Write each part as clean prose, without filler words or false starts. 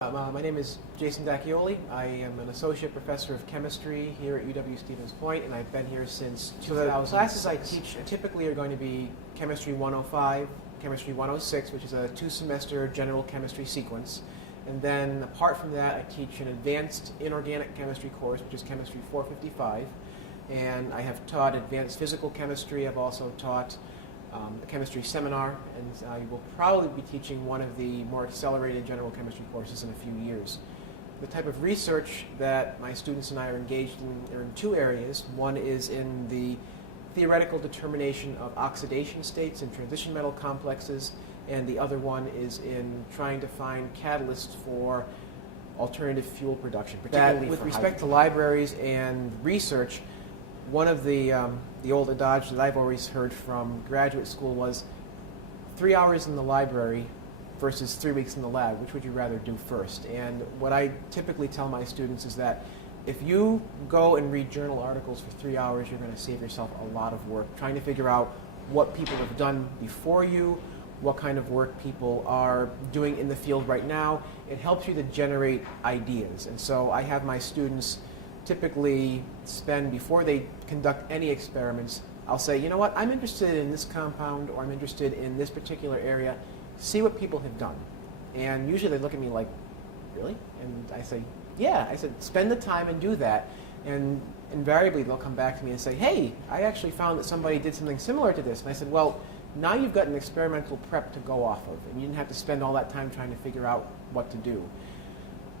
My name is Jason Dacchioli. I am an associate professor of chemistry here at UW-Stevens Point, and I've been here since 2000. The classes I teach typically are going to be Chemistry 105, Chemistry 106, which is a two-semester general chemistry sequence. And then apart from that, I teach an advanced inorganic chemistry course, which is Chemistry 455. And I have taught advanced physical chemistry. I've also taught a chemistry seminar, and I will probably be teaching one of the more accelerated general chemistry courses in a few years. The type of research that my students and I are engaged in are in two areas. One is in the theoretical determination of oxidation states in transition metal complexes, and the other one is in trying to find catalysts for alternative fuel production, particularly with respect to libraries and research. One of the old adage that I've always heard from graduate school was 3 hours in the library versus 3 weeks in the lab. Which would you rather do first? And what I typically tell my students is that if you go and read journal articles for 3 hours, you're going to save yourself a lot of work trying to figure out what people have done before you, what kind of work people are doing in the field right now. It helps you to generate ideas. And so I have my students typically spend, before they conduct any experiments, I'll say, you know what, I'm interested in this compound, or I'm interested in this particular area. See what people have done. And usually they look at me like, really? And I say, yeah. I said, spend the time and do that. And invariably they'll come back to me and say, hey, I actually found that somebody did something similar to this. And I said, well, now you've got an experimental prep to go off of, and you didn't have to spend all that time trying to figure out what to do.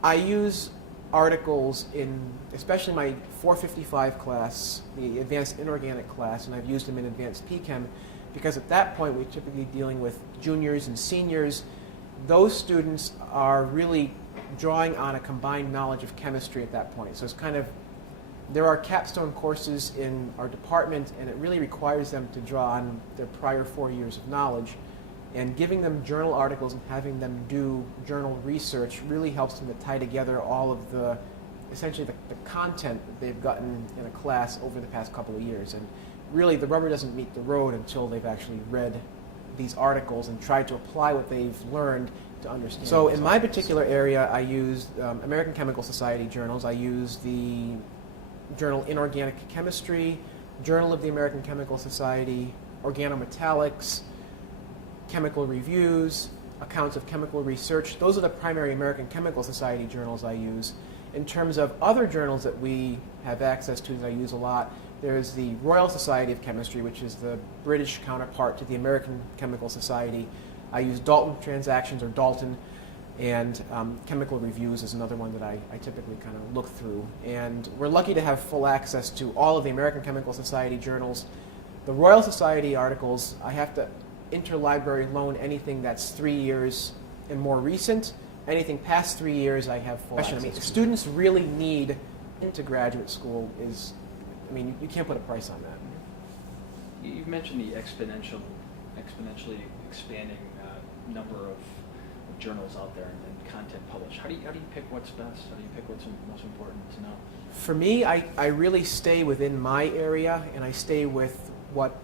I use articles in, especially my 455 class, the advanced inorganic class, and I've used them in advanced PChem, because at that point we're typically dealing with juniors and seniors. Those students are really drawing on a combined knowledge of chemistry at that point. So it's kind of, there are capstone courses in our department, and it really requires them to draw on their prior 4 years of knowledge. And giving them journal articles and having them do journal research really helps them to tie together all of the, essentially the content that they've gotten in a class over the past couple of years. And really the rubber doesn't meet the road until they've actually read these articles and tried to apply what they've learned to understand. So in my particular area, I use American Chemical Society journals. I use the journal Inorganic Chemistry, Journal of the American Chemical Society, Organometallics, Chemical Reviews, Accounts of Chemical Research. Those are the primary American Chemical Society journals I use. In terms of other journals that we have access to that I use a lot, there's the Royal Society of Chemistry, which is the British counterpart to the American Chemical Society. I use Dalton Transactions, or Dalton, and Chemical Reviews is another one that I typically kind of look through. And we're lucky to have full access to all of the American Chemical Society journals. The Royal Society articles, I have to interlibrary loan anything that's 3 years and more recent. Anything past 3 years, I have full access. I mean, students really need into graduate school is, I mean, you can't put a price on that. You've mentioned the exponentially expanding number of journals out there and content published. How do you pick what's best? How do you pick what's most important to know? For me, I really stay within my area, and I stay with what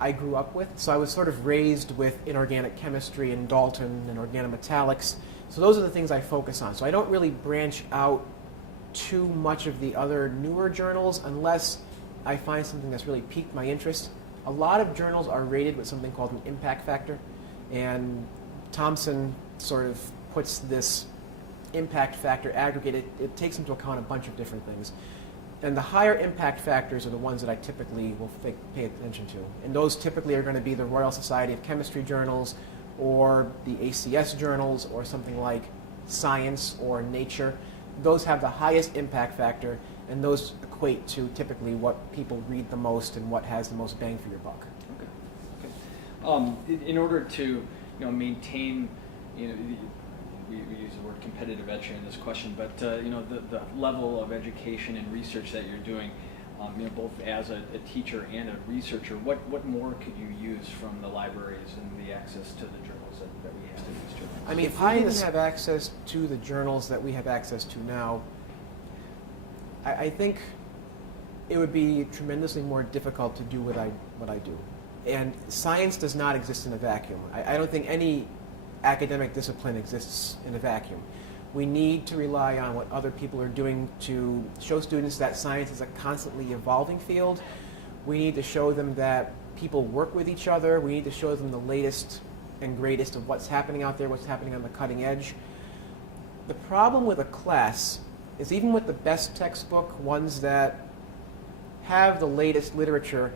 I grew up with. So I was sort of raised with inorganic chemistry and Dalton and organometallics. So those are the things I focus on. So I don't really branch out too much of the other newer journals unless I find something that's really piqued my interest. A lot of journals are rated with something called an impact factor, and Thomson sort of puts this impact factor aggregate. It takes into account a bunch of different things. And the higher impact factors are the ones that I typically will pay attention to. And those typically are going to be the Royal Society of Chemistry journals, or the ACS journals, or something like Science or Nature. Those have the highest impact factor, and those equate to typically what people read the most and what has the most bang for your buck. Okay. In order to maintain, we use the word competitive edge here in this question, but the level of education and research that you're doing, both as a teacher and a researcher, what more could you use from the libraries and the access to the journals that we have in these journals? I mean, if I didn't have access to the journals that we have access to now, I think it would be tremendously more difficult to do what I do. And science does not exist in a vacuum. I don't think any academic discipline exists in a vacuum. We need to rely on what other people are doing to show students that science is a constantly evolving field. We need to show them that people work with each other. We need to show them the latest and greatest of what's happening out there, what's happening on the cutting edge. The problem with a class is even with the best textbook, ones that have the latest literature,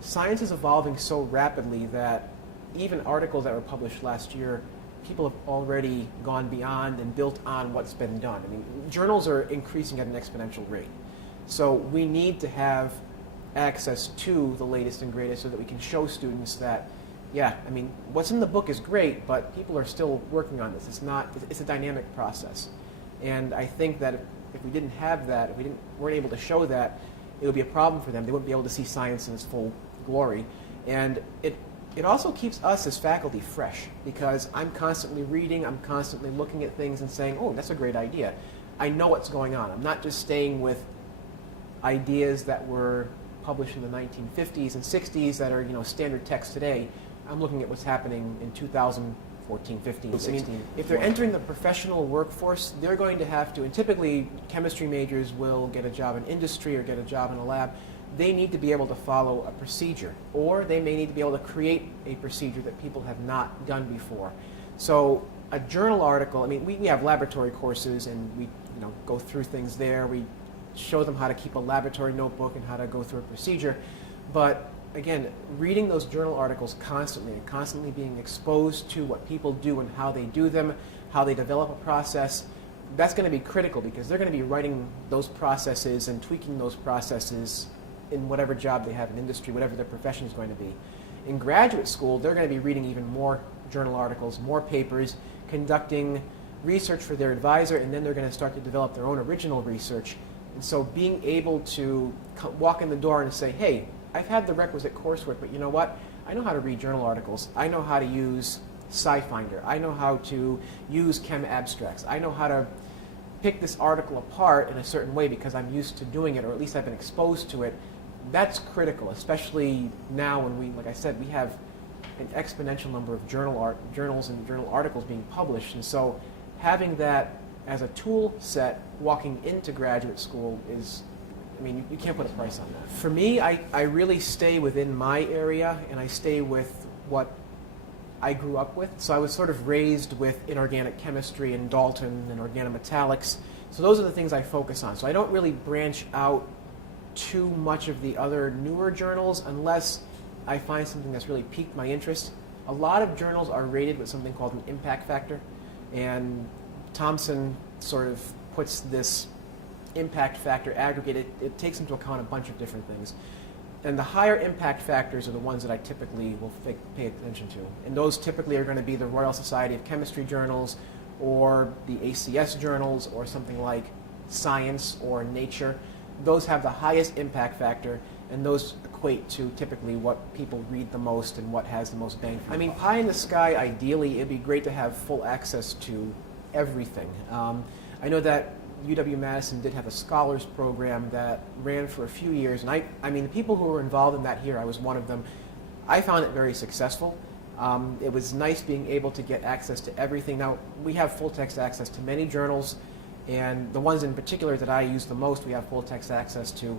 science is evolving so rapidly that even articles that were published last year, people have already gone beyond and built on what's been done. I mean, journals are increasing at an exponential rate. So we need to have access to the latest and greatest so that we can show students that, yeah, I mean, what's in the book is great, but people are still working on this. It's a dynamic process. And I think that if we didn't have that, if we weren't able to show that, it would be a problem for them. They wouldn't be able to see science in its full glory. And it also keeps us as faculty fresh, because I'm constantly reading, I'm constantly looking at things and saying, oh, that's a great idea. I know what's going on. I'm not just staying with ideas that were published in the 1950s and 60s that are standard text today. I'm looking at what's happening in 2014, 15, 16. If they're entering the professional workforce, they're going to have to, and typically chemistry majors will get a job in industry or get a job in a lab. They need to be able to follow a procedure, or they may need to be able to create a procedure that people have not done before. So a journal article, I mean, we have laboratory courses and we go through things there. We show them how to keep a laboratory notebook and how to go through a procedure. But again, reading those journal articles constantly and constantly being exposed to what people do and how they do them, how they develop a process, that's going to be critical, because they're going to be writing those processes and tweaking those processes in whatever job they have in industry, whatever their profession is going to be. In graduate school, they're going to be reading even more journal articles, more papers, conducting research for their advisor, and then they're going to start to develop their own original research. And so being able to walk in the door and say, hey, I've had the requisite coursework, but you know what? I know how to read journal articles. I know how to use SciFinder. I know how to use Chem Abstracts. I know how to pick this article apart in a certain way because I'm used to doing it, or at least I've been exposed to it. That's critical, especially now when like I said, we have an exponential number of journals and journal articles being published. And so having that as a tool set walking into graduate school is, I mean, you can't put a price on that. For me, I really stay within my area, and I stay with what I grew up with. So I was sort of raised with inorganic chemistry and Dalton and organometallics. So those are the things I focus on. So I don't really branch out too much of the other newer journals unless I find something that's really piqued my interest. A lot of journals are rated with something called an impact factor, and Thomson sort of puts this impact factor aggregate. It takes into account a bunch of different things. And the higher impact factors are the ones that I typically will pay attention to. And those typically are going to be the Royal Society of Chemistry journals, or the ACS journals, or something like Science or Nature. Those have the highest impact factor, and those equate to typically what people read the most and what has the most bang for the buck. I mean, pie in the sky, ideally, it'd be great to have full access to everything. I know that UW-Madison did have a scholars program that ran for a few years, and I mean, the people who were involved in that here, I was one of them. I found it very successful. It was nice being able to get access to everything. Now, we have full-text access to many journals, and the ones in particular that I use the most, we have full-text access to.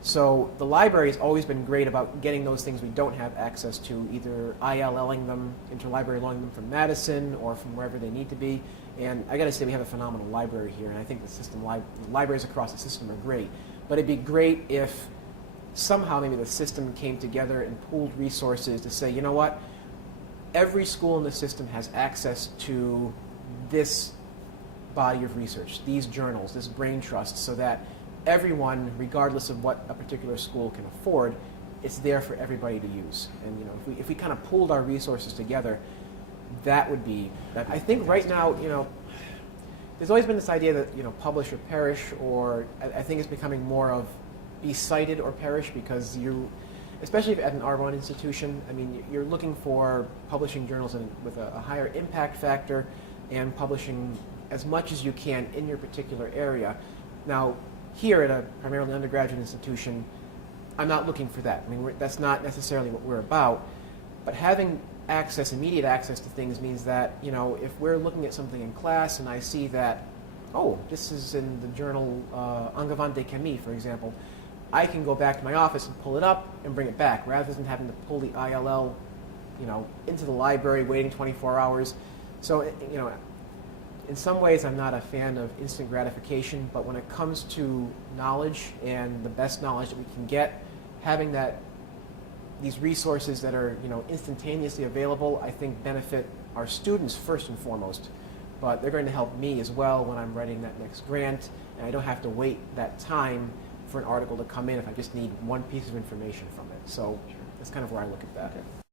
So the library has always been great about getting those things we don't have access to, either ILLing them, interlibrary loaning them from Madison or from wherever they need to be. And I got to say, we have a phenomenal library here, and I think the libraries across the system are great. But it'd be great if somehow maybe the system came together and pooled resources to say, you know what, every school in the system has access to this body of research, these journals, this brain trust, so that everyone, regardless of what a particular school can afford, it's there for everybody to use. And if we kind of pooled our resources together, that would be. I think right now, there's always been this idea that publish or perish, or I think it's becoming more of be cited or perish, because especially at an R1 institution, I mean, you're looking for publishing journals with a higher impact factor and publishing as much as you can in your particular area. Now, here at a primarily undergraduate institution, I'm not looking for that. I mean, that's not necessarily what we're about. But having access, immediate access to things means that, you know, if we're looking at something in class and I see that, oh, this is in the journal Angewandte Chemie, for example, I can go back to my office and pull it up and bring it back rather than having to pull the ILL, you know, into the library, waiting 24 hours. So, you know, in some ways I'm not a fan of instant gratification, but when it comes to knowledge and the best knowledge that we can get, having these resources that are, you know, instantaneously available, I think benefit our students first and foremost. But they're going to help me as well when I'm writing that next grant, and I don't have to wait that time for an article to come in if I just need one piece of information from it. So that's kind of where I look at that. Okay.